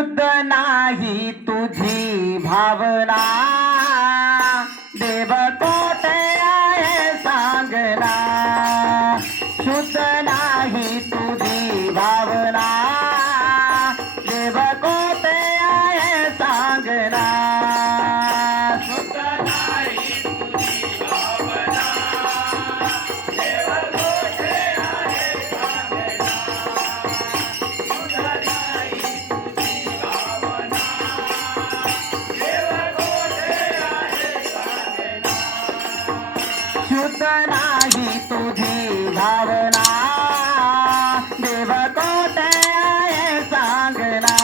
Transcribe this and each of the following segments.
शुद्ध नाही तुझी भावना. देव आहे सांगला शुद्ध नाही तुझी शुद्ध नाही तुझी भावना देव कोठे सांगला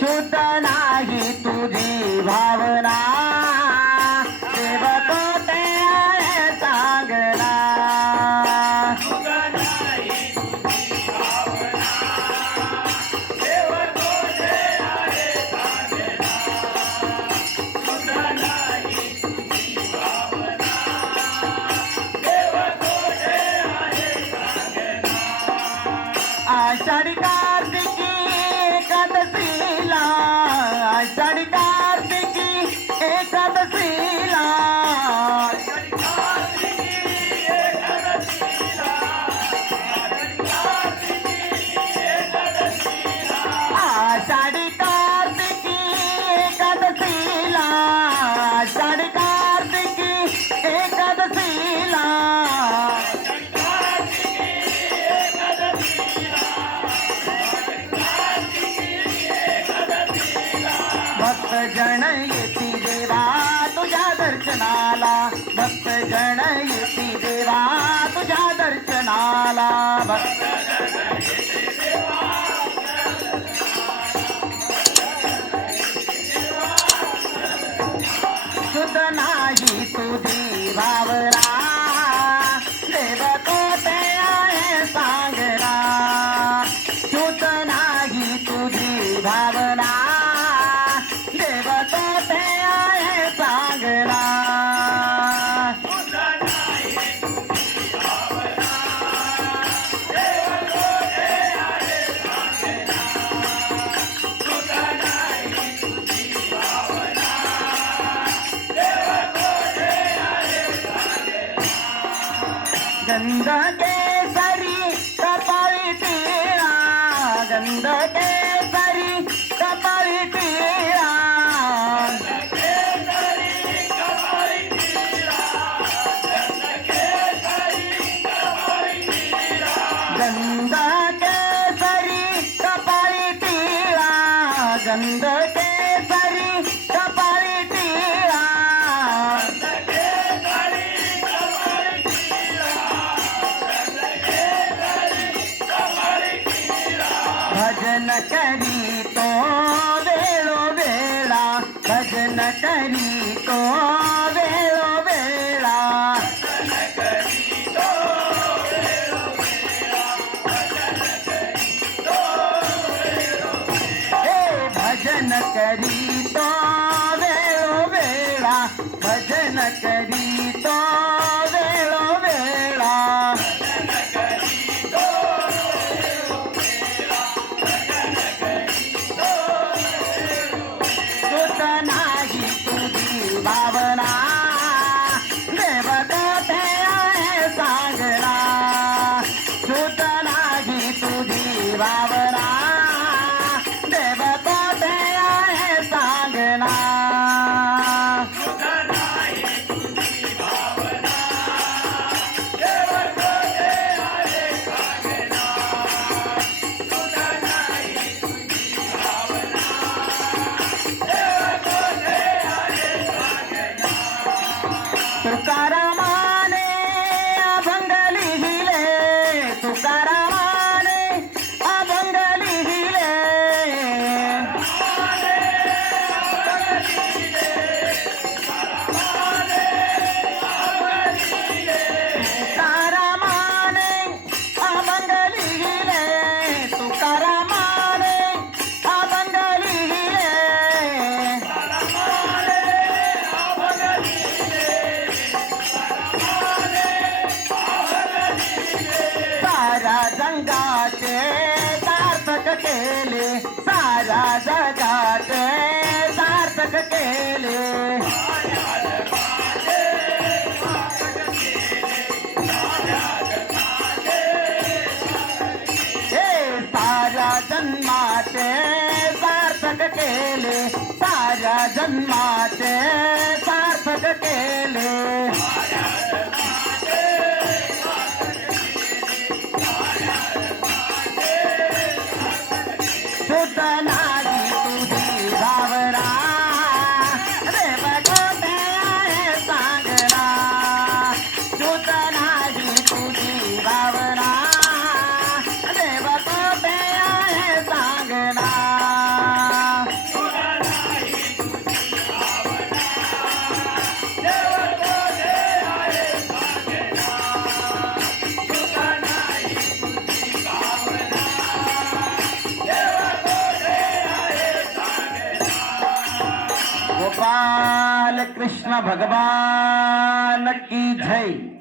शुद्ध नाही तुझी भावना. Sarita. भक्तजण येती देवा तुझ्या दर्शनाला. भक्तजण येती देवा तुझ्या दर्शनाला. भक्त गंध केसरी कपाळी टिळा गंध केसरी कपाळी टिळा गंध केसरी कपाळी टिळा गंध करी तो वेळो वेळा भजन करी तो वेळो वेळा हे भजन करी तो वेळो वेळा भजन करी वावरा भावना देव कोठे आहे जगाते सार्थक केले साऱ्या जगाते सार्थक केले. हे साऱ्या सार्थक केले साऱ्या जन्मात कृष्ण भगवान की जय।